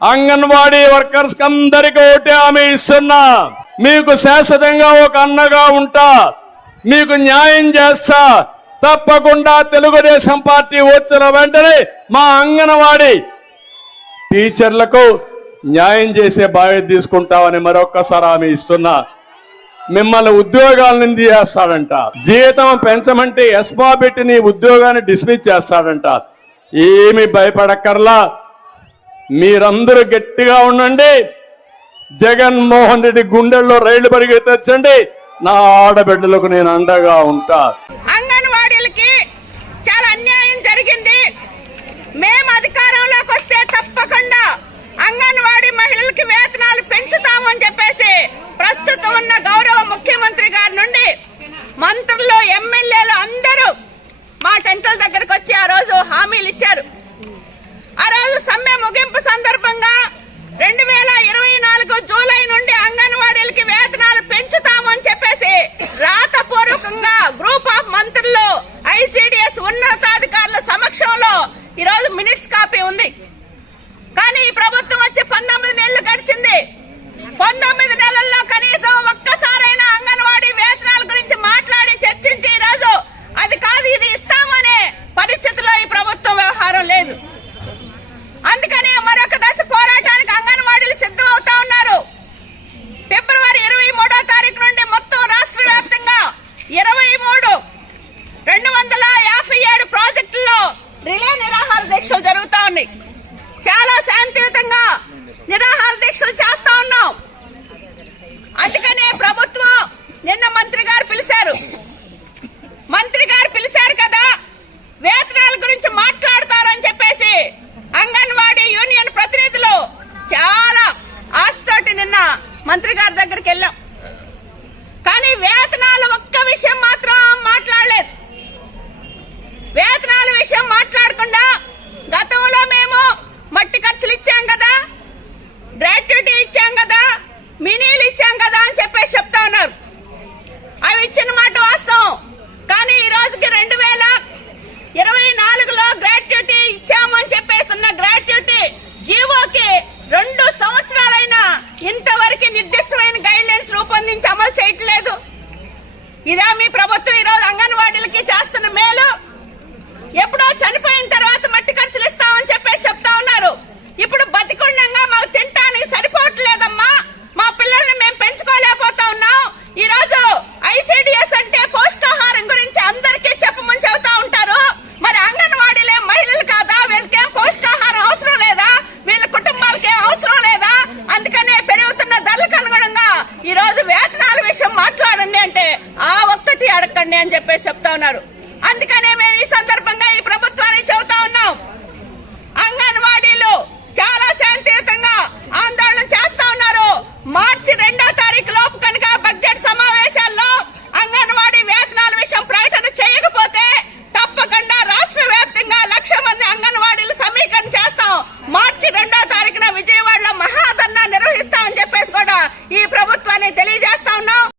Anganwadi workers అందరికీ ఒకటే హామీ ఇస్తున్నా, మీకు శాశ్వతంగా ఒక అన్నగా ఉంటా, మీకు న్యాయం చేస్తా. తప్పకుండా తెలుగుదేశం పార్టీ వచ్చిన వెంటనే మా అంగన్వాడీ టీచర్లకు న్యాయం చేసే బాధ్యత తీసుకుంటామని మరొక్కసారి హామీ ఇస్తున్నా. మిమ్మల్ని ఉద్యోగాల నుంచి చేస్తాడంట, జీతం పెంచమంటే ఎస్మా పెట్టి నీ ఉద్యోగాన్ని డిస్మిస్ చేస్తాడంట. ఏమి భయపడక్కర్లా, మీరందరూ గట్టిగా ఉండండి. జగన్మోహన్ రెడ్డి గుండెల్లో రైళ్లు పరిగెత్తచ్చండి. నా ఆడబిడ్డలకు నేను అండగా ఉంటా. అంగన్వాడీలకి చాలా అన్యాయం జరిగింది. మేము అధికారంలోకి వస్తే తప్పకుండా అంగన్వాడీ మహిళలకి వేతనాలు పెంచుతామని చెప్పేసి ప్రస్తుతం ఉన్న గౌరవ ముఖ్యమంత్రి గారి నుండి మంత్రులు, ఎమ్మెల్యేలు అందరూ మా టెంట్ల దగ్గరకు వచ్చి ఆ రోజు హామీలు ఇచ్చారు. ఆ రోజు సమ్మె ముగింపు సందర్భంగా 2024 జూలై నుండి అంగన్వాడీలకి వేతనాలు పెంచుతామని చెప్పేసి రాతపూర్వకంగా గ్రూప్ ఆఫ్ మంత్రులు, ఐసిడిఎస్ ఉన్నతాధికారుల సమక్షంలో ఈరోజు మినిట్స్ కాపీ ఉంది. కానీ ఈ ప్రభుత్వం వచ్చి 19 నెలలు గడిచింది. 19 నెలల్లో కనీసం ఒక్కసారైనా అంగన్వాడీ వేతనాల గురించి మాట్లాడి చర్చించి ఈరోజు అది కాదు ఇది ఇస్తామనే పరిస్థితిలో ఈ ప్రభుత్వం వ్యవహారం లేదు. అందుకని మరొక దశ పోరాటానికి అంగన్వాడీలు సిద్ధం అవుతా ఉన్నారు. ఫిబ్రవరి 23వ తారీఖు నుండి మొత్తం రాష్ట్ర వ్యాప్తంగా 257 ప్రాజెక్టుల్లో రిలే నిరాహార దీక్షలు జరుగుతా ఉన్నాయి. చాలా శాంతియుతంగా నిరాహార దీక్షలు చేస్తా ఉన్నాం. అందుకనే ప్రభుత్వం నిన్న మంత్రి గారు పిలిచారు కదా, వేతనాల గురించి మాట్లాడతారని చెప్పేసి అంగన్వాడీ యూనియన్ ప్రతినిధులు చాలా ఆశతోటి నిన్న మంత్రి గారి దగ్గరికి వెళ్ళాం. కానీ వేతనాల ఒక్క విషయం మాత్రం మాట్లాడలేదు. వేతనాల విషయం మాట్లాడకుండా గతంలో మేము మట్టి ఖర్చులు ఇచ్చాం కదా, గ్రాట్యుటీ ఇచ్చాం కదా, మినీలు ఇచ్చాం కదా అని చెప్పేసి చెప్తా ఉన్నారు. అవి ఇచ్చిన మాట వాస్తవం. కానీ ఈ రోజుకి 2024లో గ్రాట్యుటీ ఇచ్చామని చెప్పేసి ఉన్న గ్రాట్యుటీ జీవోకి 2 సంవత్సరాలైనా ఇంతవరకు నిర్దిష్టమైన గైడ్ లైన్స్ రూపొందించి అమలు చేయట్లేదు. ఇదే మీ ప్రభుత్వం ఈరోజు అంగన్వాడీలకి చేస్తున్న మేలు. ఎప్పుడో చనిపోయిన తర్వాత మట్టి ఖర్చులు ఇస్తామని చెప్పేసి చెప్తా ఉన్నారు. ఇప్పుడు బతికుండంగా మాకు తినడానికి సరిపోవట్లేదమ్మా, మా పిల్లల్ని మేము పెంచుకోలేకపోతా ఉన్నాం. ఈ రోజు ఐసిడిఎస్ అంటే పౌష్టికాహారం గురించి అందరికీ చెప్పమని చెబుతా ఉంటారు. మరి అంగన్వాడీలే మహిళలు కాదా? వీళ్ళకేం పౌష్టికాహారం అవసరం లేదా? వీళ్ళ కుటుంబాలకే అవసరం లేదా? అందుకనే పెరుగుతున్న ధరలకు అనుగుణంగా ఈ రోజు వేతనాల విషయం మాట్లాడండి అంటే ఆ ఒక్కటి అడగండి అని చెప్పేసి చెప్తా ఉన్నారు. అందుకనే మేము ఈ సందర్భంగా ఈ ప్రభుత్వాన్ని చెబుతా ఉన్నాం, అంగన్వాడీలు చాలా శాంతియుతంగా ఆందోళన చేస్తారు.